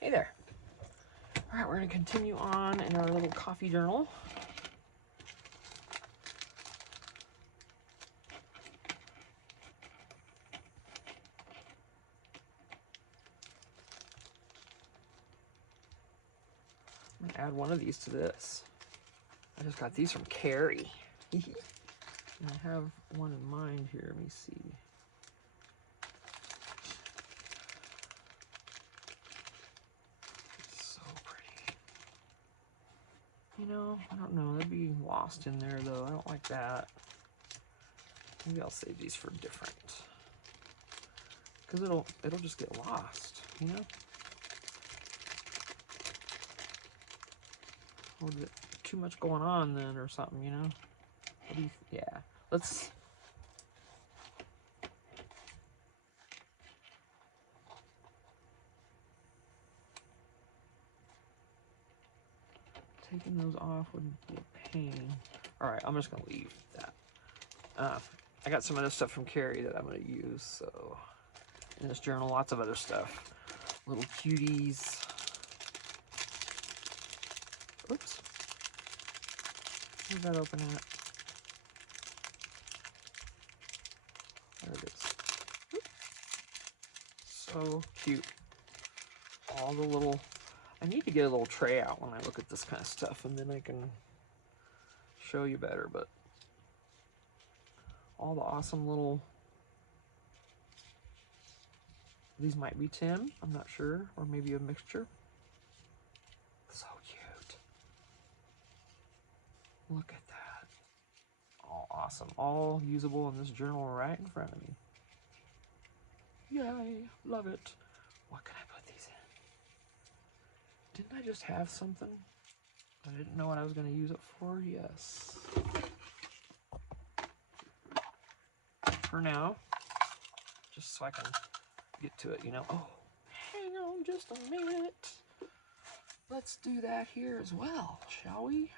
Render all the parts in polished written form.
Hey there. All right, we're going to continue on in our little coffee journal. I'm going to add one of these to this. I just got these from Carrie. And I have one in mind here. Let me see. So pretty. You know, I don't know. That'd be lost in there, though. I don't like that. Maybe I'll save these for different. Because it'll just get lost, you know? Or is it too much going on then or something, you know? What do you, yeah. Let's... Taking those off would be a pain. All right, I'm just gonna leave that. I got some other stuff from Carrie that I'm gonna use, so in this journal, lots of other stuff. Little cuties. Oops. Where's that open at? There it is. Oops. So cute. All the little... I need to get a little tray out when I look at this kind of stuff, and then I can show you better, but all the awesome little... These might be Tim, I'm not sure, or maybe a mixture. So cute. Look at that. All awesome. All usable in this journal right in front of me. Yay, love it. What can I put these in? Didn't I just have something? I didn't know what I was going to use it for. Yes. For now, just so I can get to it, you know. Oh, hang on just a minute. Let's do that here as well, shall we?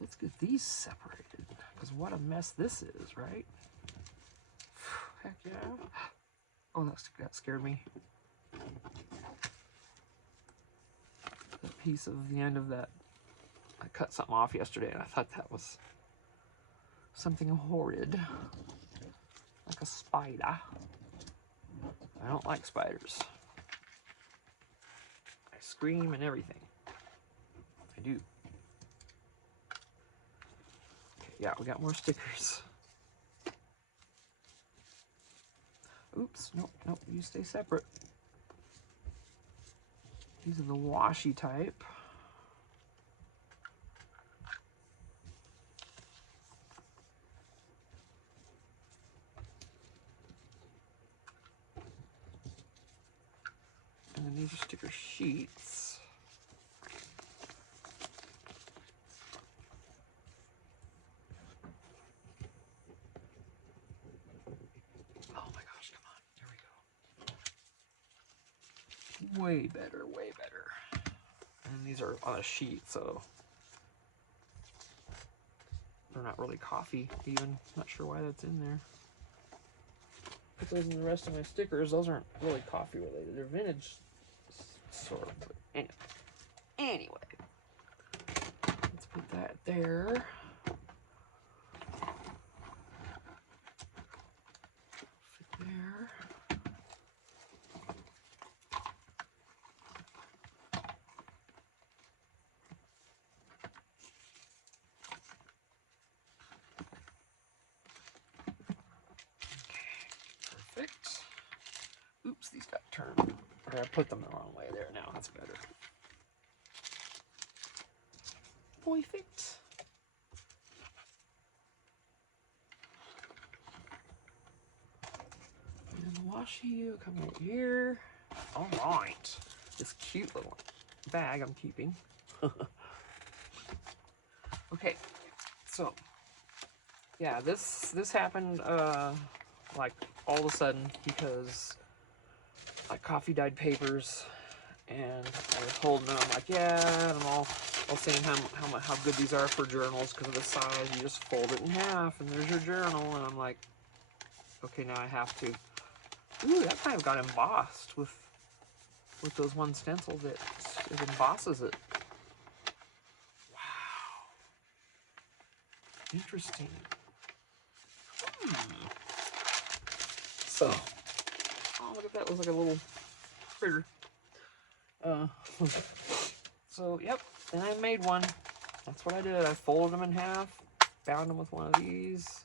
Let's get these separated, because what a mess this is, right? Heck yeah. Oh, that scared me. That piece of the end of that, I cut something off yesterday, and I thought that was something horrid. Like a spider. I don't like spiders. I scream and everything. I do. Okay, yeah, we got more stickers. Oops, nope, you stay separate. These are the washi type. And then these are sticker sheets. Oh my gosh, come on, there we go. Way better, way better. And these are on a sheet, so they're not really coffee even. Not sure why that's in there. Put those in the rest of my stickers. Those aren't really coffee related. They're vintage, sort of. But anyway, let's put that there. Fit there. Perfect. Oops, these got turned. Or I put them the wrong way there. Now that's better. Perfect. And the washi will come right here. All right. This cute little bag I'm keeping. Okay, so yeah, this happened like all of a sudden because my coffee dyed papers, and I was holding them. I'm like, yeah, and I was saying how good these are for journals because of the size. You just fold it in half, and there's your journal. And I'm like, okay, now I have to. Ooh, that kind of got embossed with with those one stencil that it embosses it. Wow. Interesting. So, oh, look at that. Looks like a little critter. So, yep. Then I made one. That's what I did. I folded them in half, bound them with one of these,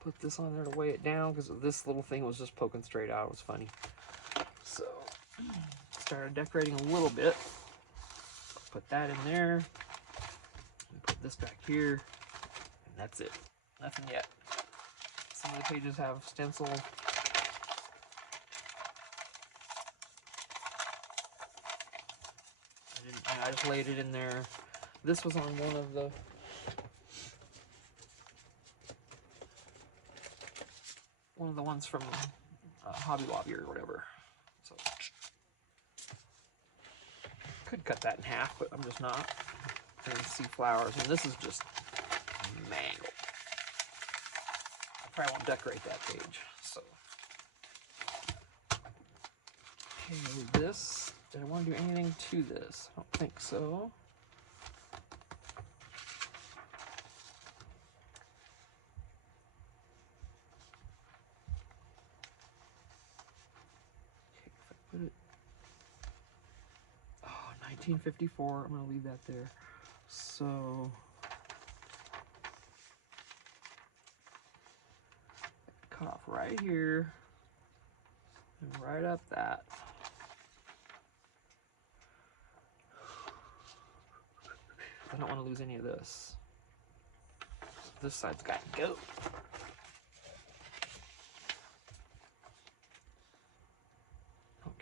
put this on there to weigh it down because this little thing was just poking straight out. It was funny. So, started decorating a little bit. Put that in there. And put this back here. And that's it. Nothing yet. Some of the pages have stencil. I just laid it in there. This was on one of the ones from Hobby Lobby or whatever. So could cut that in half, but I'm just not. And see flowers, and this is just mangled. I probably won't decorate that page. So okay, this. Did I want to do anything to this? I don't think so. Put it, oh, 1954, I'm going to leave that there. So, cut off right here, and right up that. I don't want to lose any of this. This side's got to go.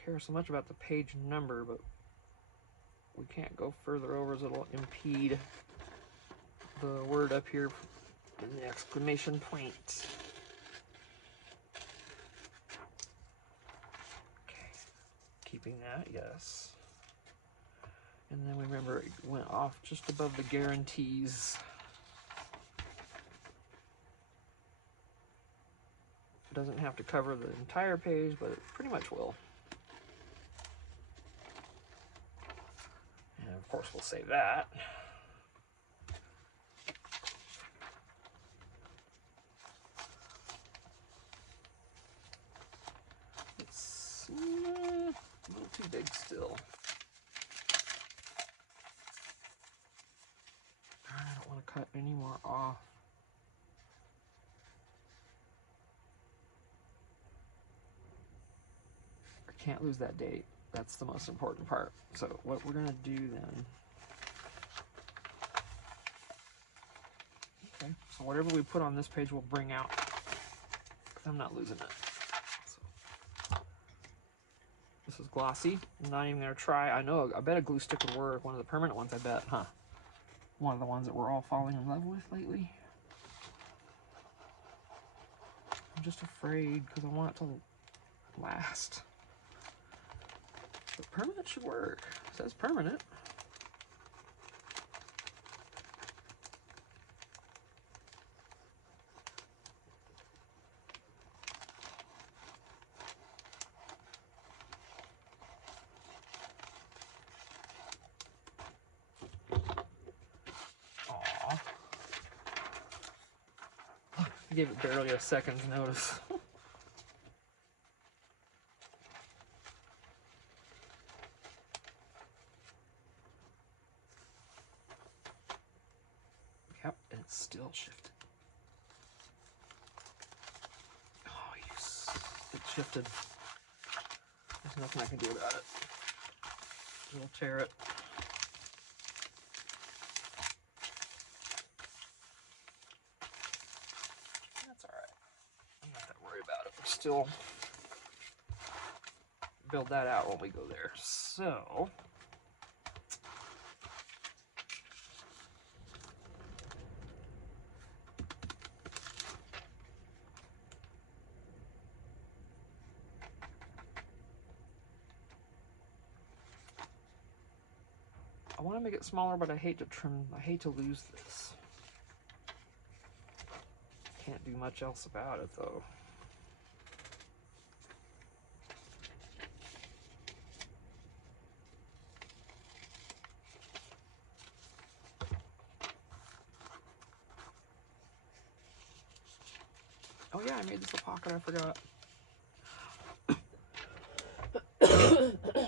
Care so much about the page number, but we can't go further over as it'll impede the word up here in the exclamation point. Okay, keeping that, yes. And then remember it went off just above the guarantees. It doesn't have to cover the entire page, but it pretty much will. And of course we'll save that. It's a little too big still. I don't want to cut any more off. I can't lose that date. That's the most important part. So what we're gonna do then, okay, so whatever we put on this page will bring out, because I'm not losing it. So, this is glossy. I'm not even gonna try. I bet a glue stick would work. One of the permanent ones, I bet, huh? One of the ones that we're all falling in love with lately. I'm just afraid because I want it to last. But permanent should work. It says permanent. Aww. I gave it barely a second's notice. Yep, and it's still shifted. Oh, yes. It shifted. There's nothing I can do about it. It'll tear it. That's alright. I'm not that worried about it. We'll still build that out when we go there. So, I want to make it smaller, but I hate to trim, I hate to lose this. Can't do much else about it though. yeah, I made this a pocket, I forgot.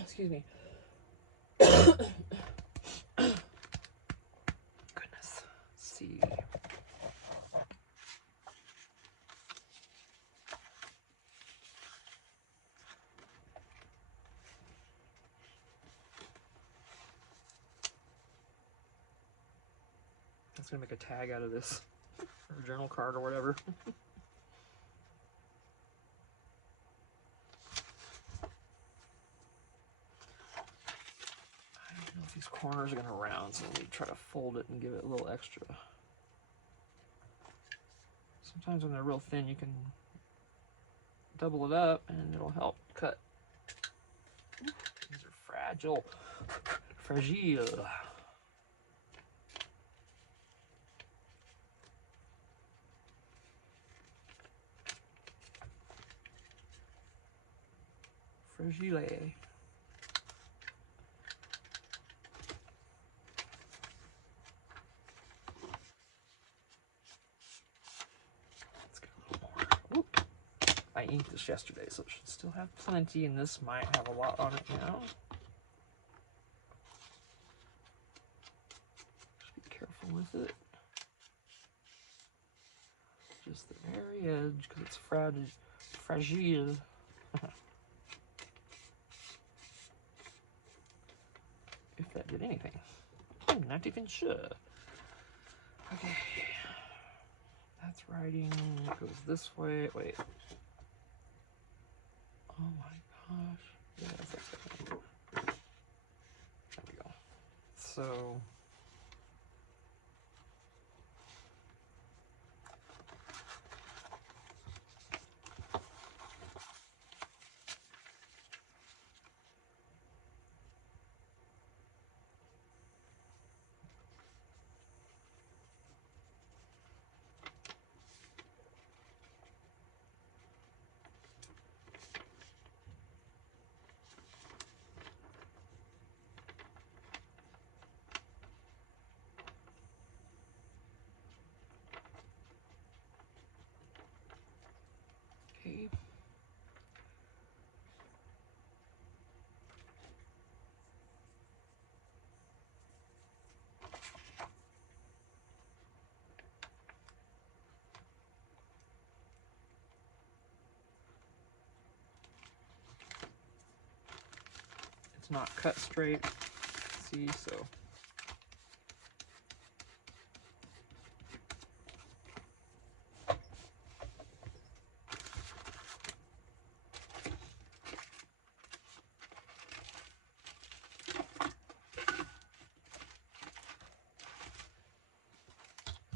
Excuse me. Goodness. Let's see. That's gonna make a tag out of this, or a journal card or whatever. I don't know if these corners are gonna round, so let me try to fold it and give it a little extra. Sometimes when they're real thin, you can double it up and it'll help cut. These are fragile. Fragile. Fragile. Let's get a little more. Whoop. I inked this yesterday, so it should still have plenty, and this might have a lot on it now. Just be careful with it. Just the very edge, because it's fragile. If that did anything. I'm not even sure. Okay. That's writing. It goes this way. Wait. Oh my gosh. Yeah, that's okay. There we go. So. Okay. It's not cut straight, see, so.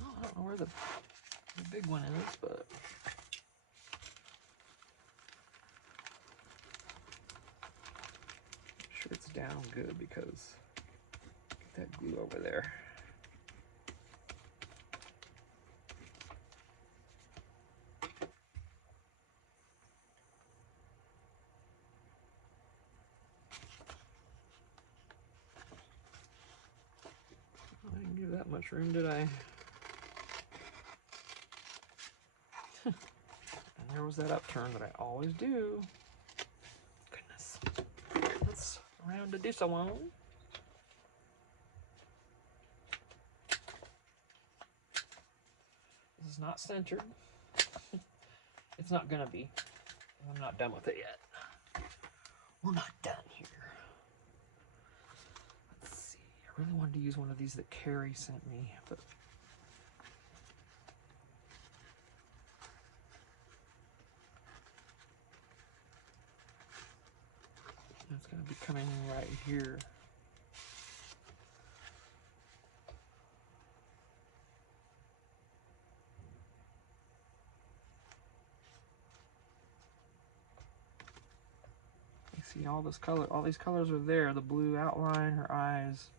Oh, I don't know where the big one is, but. I'm sure it's down good because get that glue over there. I didn't give that much room, did I? And there was that upturn that I always do. Goodness. Let's round to this one. This is not centered. It's not gonna be. I'm not done with it yet. We're not done here. Let's see. I really wanted to use one of these that Carrie sent me, but it's gonna be coming right here. You see all this color, all these colors are there. The blue outline, her eyes.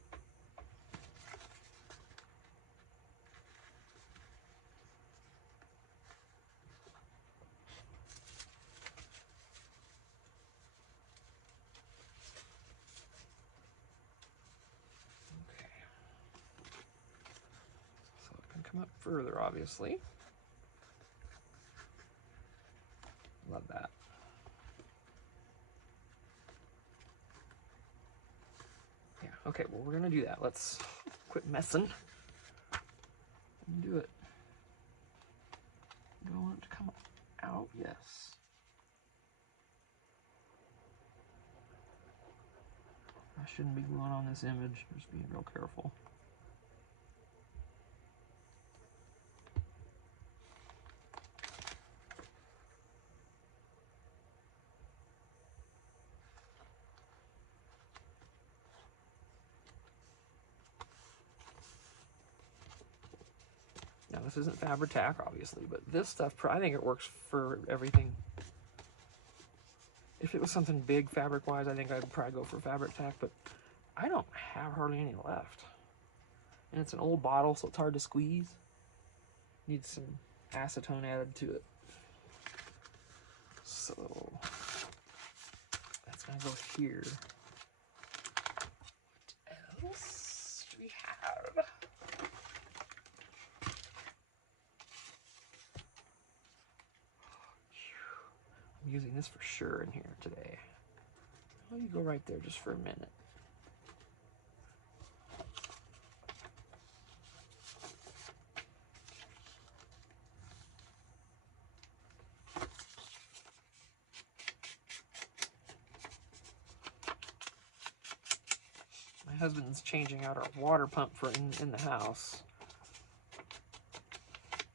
So it can come up further, obviously. Okay, well, we're gonna do that. Let's quit messing and do it. Do I want it to come out? Yes. I shouldn't be gluing on this image. Just being real careful. Now, this isn't Fabri-Tac, obviously, but this stuff, I think it works for everything. If it was something big fabric-wise, I think I'd probably go for Fabri-Tac, but I don't have hardly any left. And it's an old bottle, so it's hard to squeeze. Needs some acetone added to it. So, that's gonna go here. What else do we have? I'm using this for sure in here today. Well, you go right there just for a minute. My husband's changing out our water pump for in the house.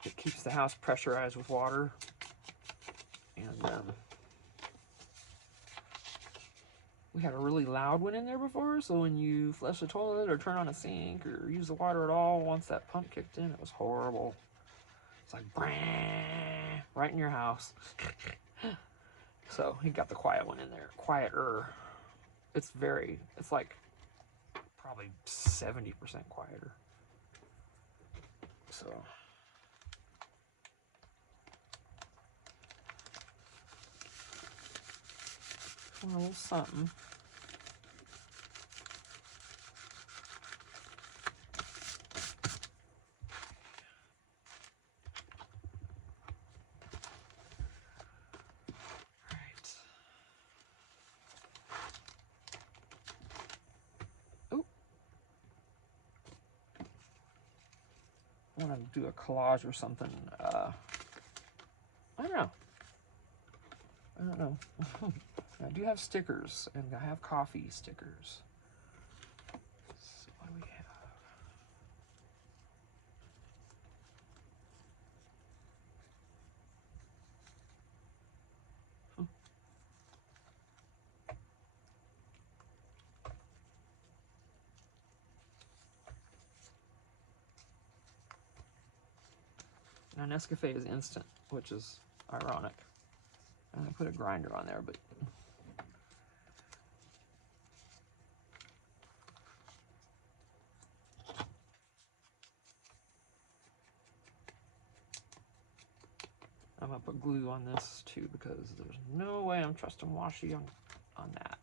It keeps the house pressurized with water. And we had a really loud one in there before, so when you flush the toilet or turn on a sink or use the water at all, once that pump kicked in, it was horrible. It's like, right in your house. So he got the quiet one in there, quieter. It's like probably 70% quieter. So. A little something. I want to do a collage or something. I don't know. I do have stickers, and I have coffee stickers. So what do we have? Now Nescafe is instant, which is ironic. I put a grinder on there, but I'm gonna put glue on this too because there's no way I'm trusting washi on that.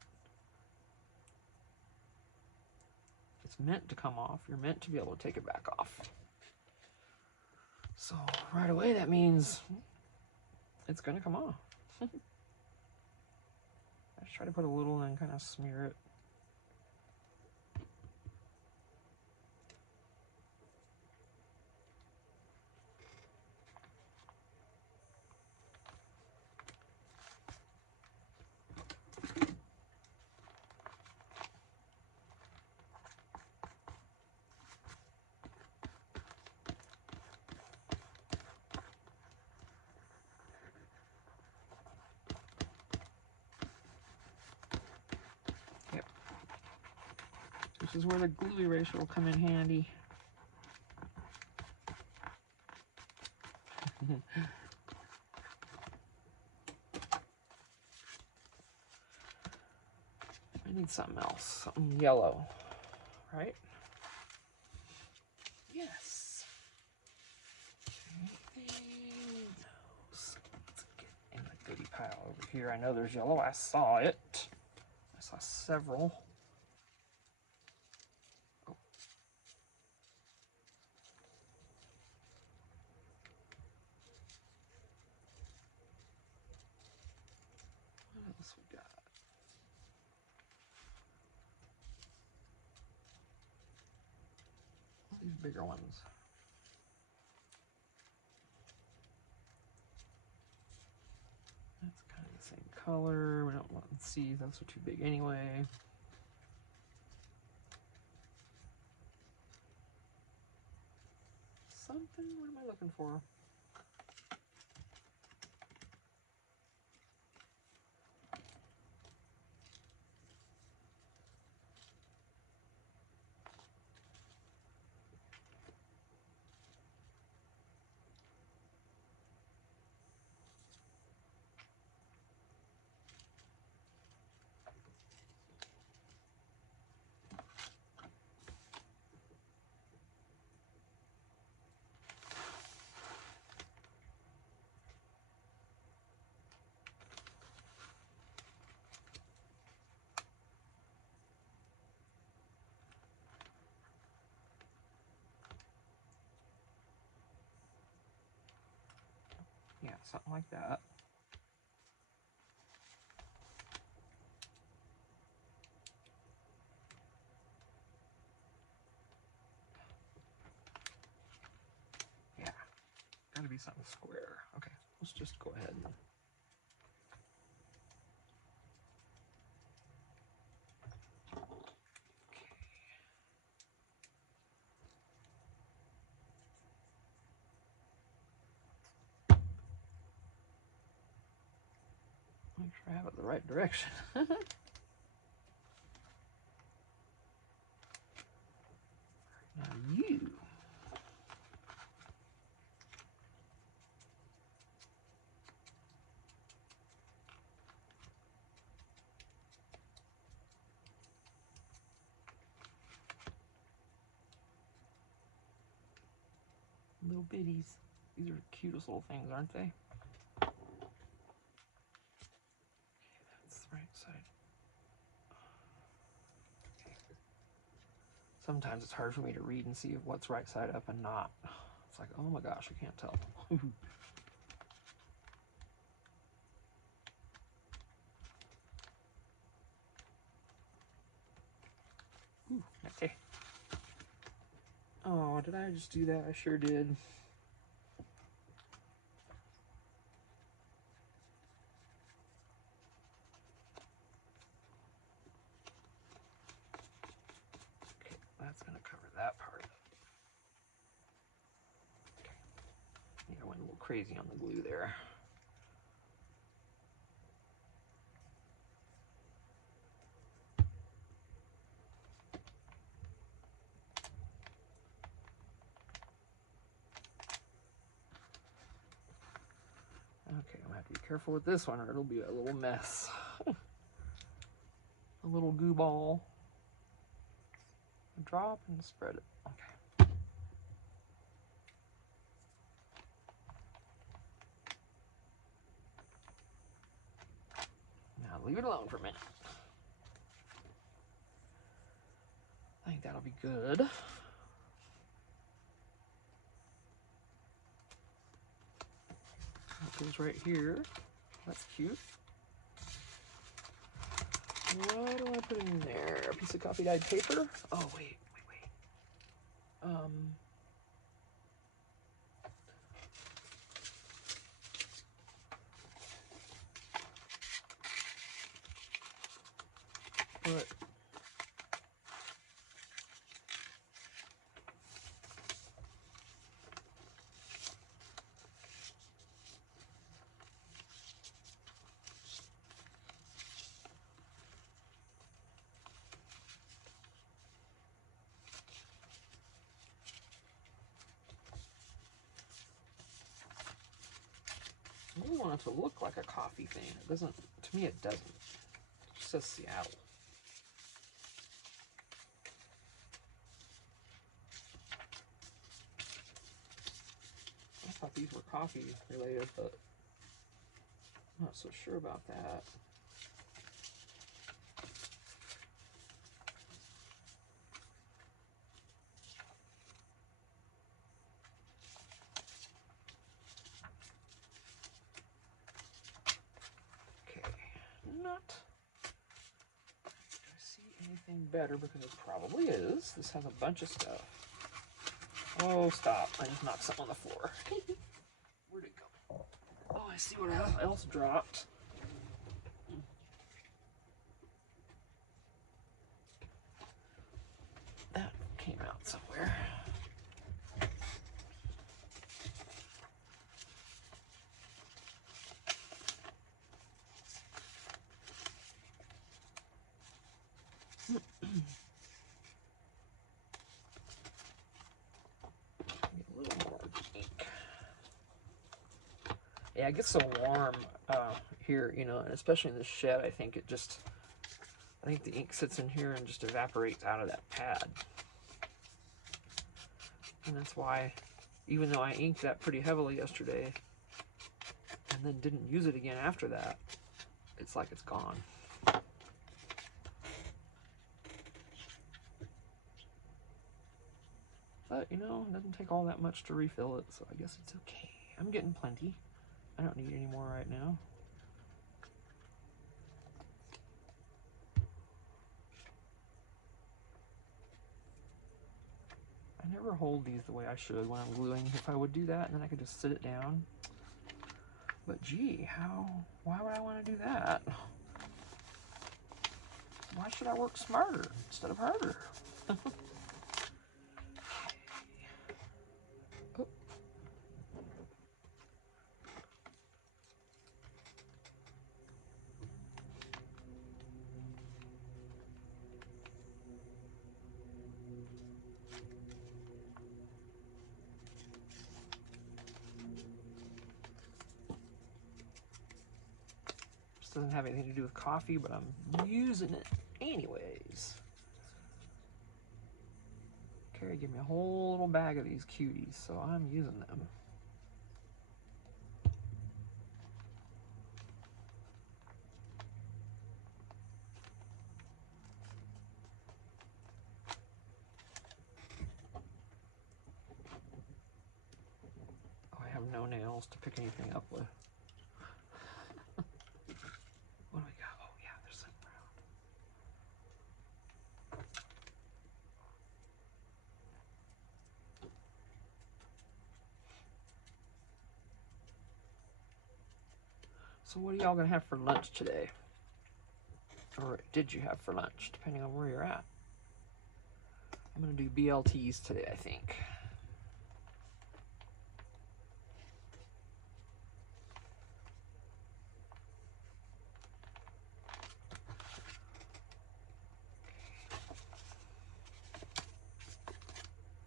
It's meant to come off. You're meant to be able to take it back off. So right away that means it's gonna come off. I just try to put a little and kind of smear it. This is where the glue eraser will come in handy. I need something else, something yellow, right? Yes. Anything else? Let's get in the goodie pile over here. I know there's yellow. I saw it. I saw several. Oh. What else we got? Use bigger ones. That's kind of the same color. We don't want to see, those are too big anyway. Something, what am I looking for? Yeah, something like that. Yeah, gotta be something square. Okay, let's just go ahead and make sure I have it the right direction. Now you. Little bitties. These are the cutest little things, aren't they? Okay, that's the right side. Okay. Sometimes it's hard for me to read and see what's right side up and not. It's like, oh my gosh, I can't tell. Ooh, okay. Oh, did I just do that? I sure did. Okay, that's gonna cover that part. Okay. Yeah, I went a little crazy on the glue there. Okay, I'm gonna have to be careful with this one or it'll be a little mess. A little goo ball. Drop and spread it. Okay. Now leave it alone for a minute. I think that'll be good. That goes right here. That's cute. What do I put in there? A piece of coffee dyed paper? Oh, wait. But I really want it to look like a coffee thing. It doesn't, to me it doesn't. It just says Seattle. I thought these were coffee related, but I'm not so sure about that. Okay, not. Do I see anything better? Because it probably is. This has a bunch of stuff. Oh, stop. I just knocked something on the floor. Where'd it go? Oh, I see what else dropped. That came out somewhere. A little more ink. Yeah, it gets so warm here, you know, and especially in the shed. I think the ink sits in here and just evaporates out of that pad. And that's why, even though I inked that pretty heavily yesterday, and then didn't use it again after that, it's like it's gone. But, you know, it doesn't take all that much to refill it, so I guess it's okay. I'm getting plenty. I don't need any more right now. I never hold these the way I should when I'm gluing. If I would do that, and then I could just sit it down. But gee, why would I want to do that? Why should I work smarter instead of harder? Oh. This doesn't have anything to do with coffee, but I'm using it anyways. Carrie gave me a whole little bag of these cuties, so I'm using them. Oh, I have no nails to pick anything up with. What do we got? Oh yeah, there's something around. So what are y'all gonna have for lunch today? Or did you have for lunch, depending on where you're at? I'm gonna do BLTs today, I think.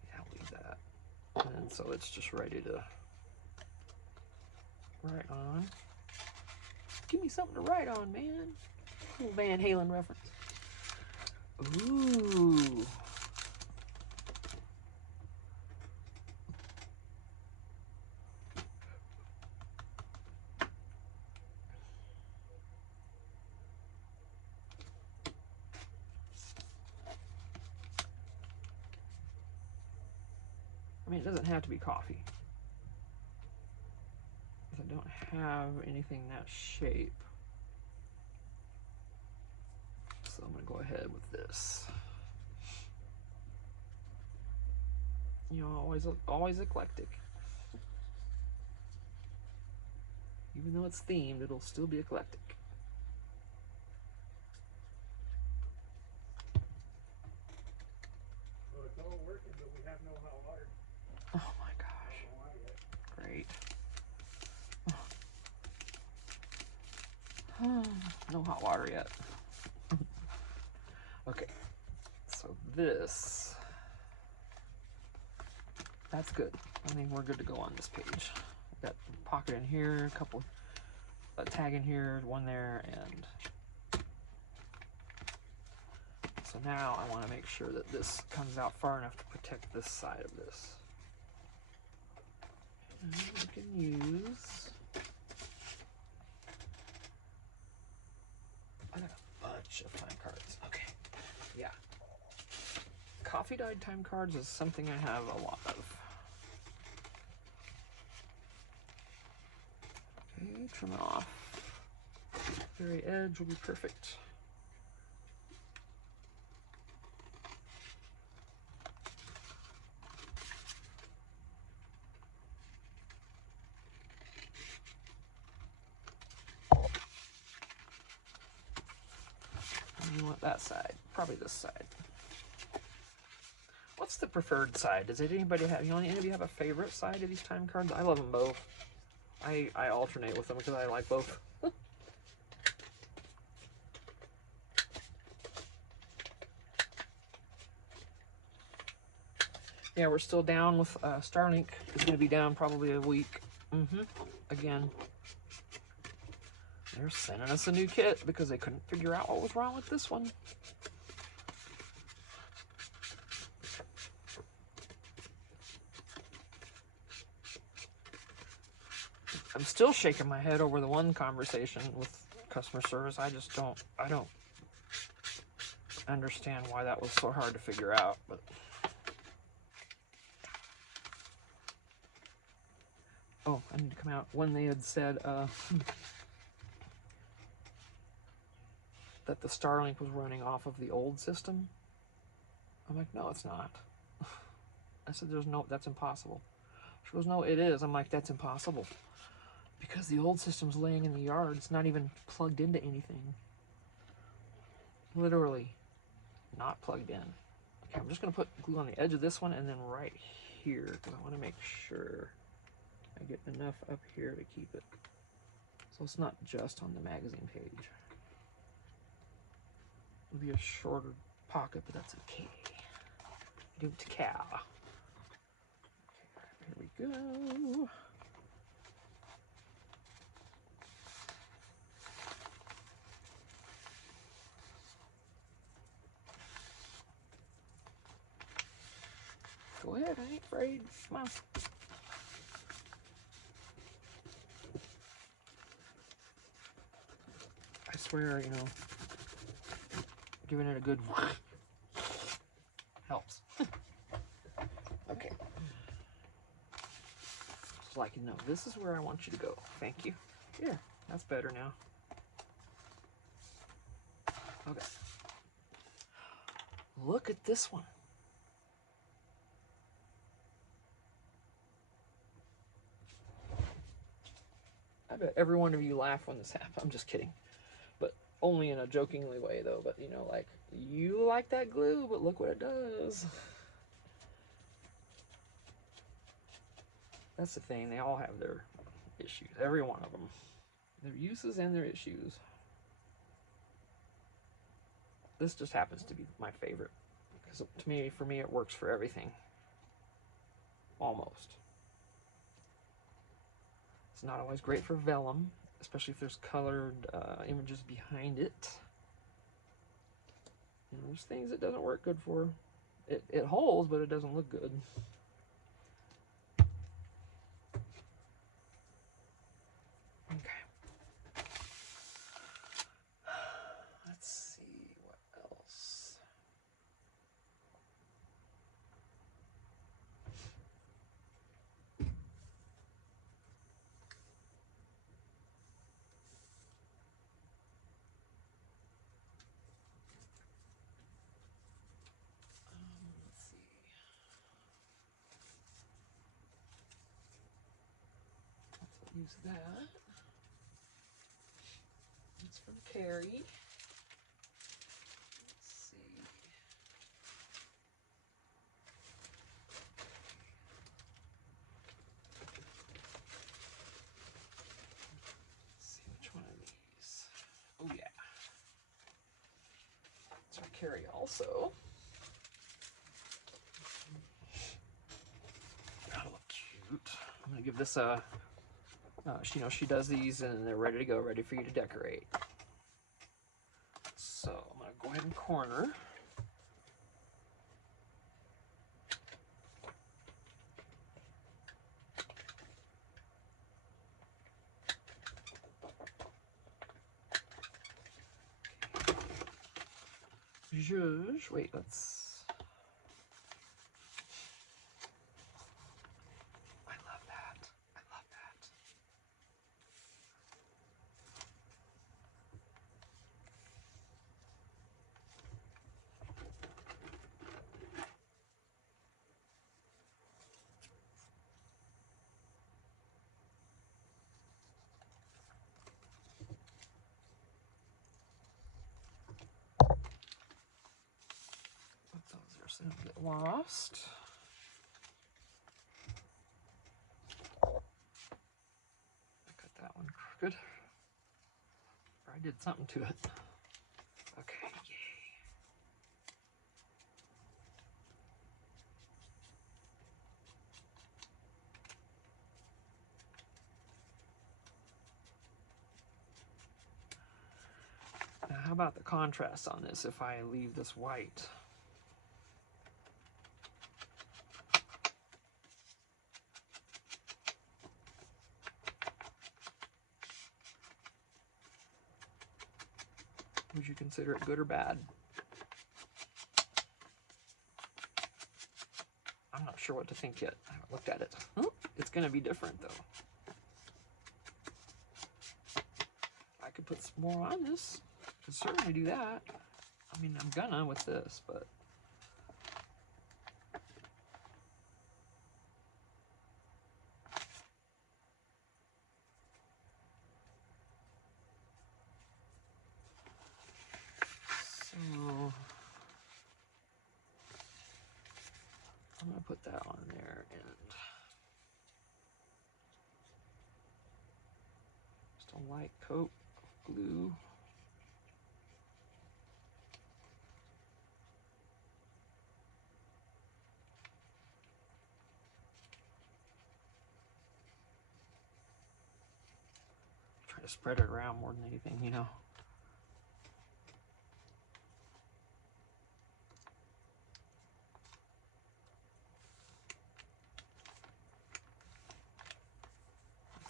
Yeah, I'll leave that. And so it's just ready to write on. Give me something to write on, man. Little Van Halen reference. Ooh. I mean, it doesn't have to be coffee. I don't have anything that shape. So I'm gonna go ahead with this. You know, always eclectic. Even though it's themed, it'll still be eclectic. Well, it's all working, but we have no hot water. Oh my gosh. Great. No hot water yet. Okay, so that's good. I think we're good to go on this page. Got a pocket in here, a tag in here, one there, and so now I want to make sure that this comes out far enough to protect this side of this. And we can use, I got a bunch of time cards. Okay, yeah. Coffee dyed time cards is something I have a lot of. Okay, trim it off. Very edge will be perfect. You want that side, probably this side. What's the preferred side? Does anybody have, any of you have a favorite side of these time cards? I love them both. I alternate with them because I like both. Yeah, we're still down with Starlink. It's going to be down probably a week. Again. They're sending us a new kit because they couldn't figure out what was wrong with this one. I'm still shaking my head over the one conversation with customer service. I don't understand why that was so hard to figure out, but oh, I need to come out when they had said that the Starlink was running off of the old system. I'm like, no, it's not. I said, that's impossible. She goes, no, it is. I'm like, that's impossible. Because the old system's laying in the yard. It's not even plugged into anything. Literally not plugged in. Okay, I'm just going to put glue on the edge of this one and then right here because I want to make sure I get enough up here to keep it. So it's not just on the magazine page. It'll be a shorter pocket, but that's okay. I do it to cow. Okay, here we go. Go ahead, I ain't afraid. Come on. I swear, giving it a good helps. Okay. Just like, this is where I want you to go. Thank you. Yeah, that's better now. Okay. Look at this one. I bet every one of you laugh when this happens. I'm just kidding. But only in a jokingly way, though. But, like, you like that glue, but look what it does. That's the thing. They all have their issues. Every one of them. Their uses and their issues. This just happens to be my favorite. Because for me, it works for everything. Almost. It's not always great for vellum, especially if there's colored images behind it. There's things it doesn't work good for. It holds, but it doesn't look good. Okay. Let's see what else. Let's see. Let's use that. It's from Carrie. Let's see. Let's see which one of these. Oh yeah. It's from Carrie also. That'll look cute. I'm gonna give this a. She does these and they're ready to go, ready for you to decorate. So I'm gonna go ahead and corner. Zhuzh. Wait, let's. I love that. I love that. get lost. I cut that one crooked. Or I did something to it. Okay, yay. Now, how about the contrast on this if I leave this white? Would you consider it good or bad? I'm not sure what to think yet. I haven't looked at it. It's going to be different, though. I could put some more on this. Could certainly do that. I mean, I'm gonna with this, but... So... I'm gonna put that on there and... just a light coat of glue. Try to spread it around more than anything, you know.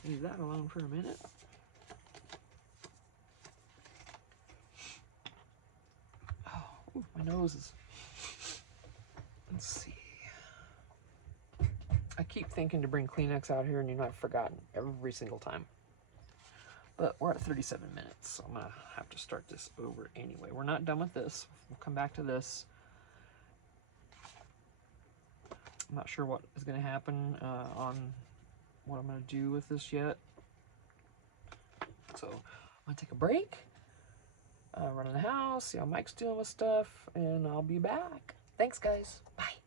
Leave that alone for a minute. Oh, ooh, my nose is... Let's see. I keep thinking to bring Kleenex out here, and you know I've forgotten every single time. But we're at 37 minutes, so I'm gonna have to start this over anyway. We're not done with this. We'll come back to this. I'm not sure what is gonna happen on what I'm gonna do with this yet. So I'm gonna take a break, run in the house, see how Mike's doing with stuff, and I'll be back. Thanks, guys. Bye.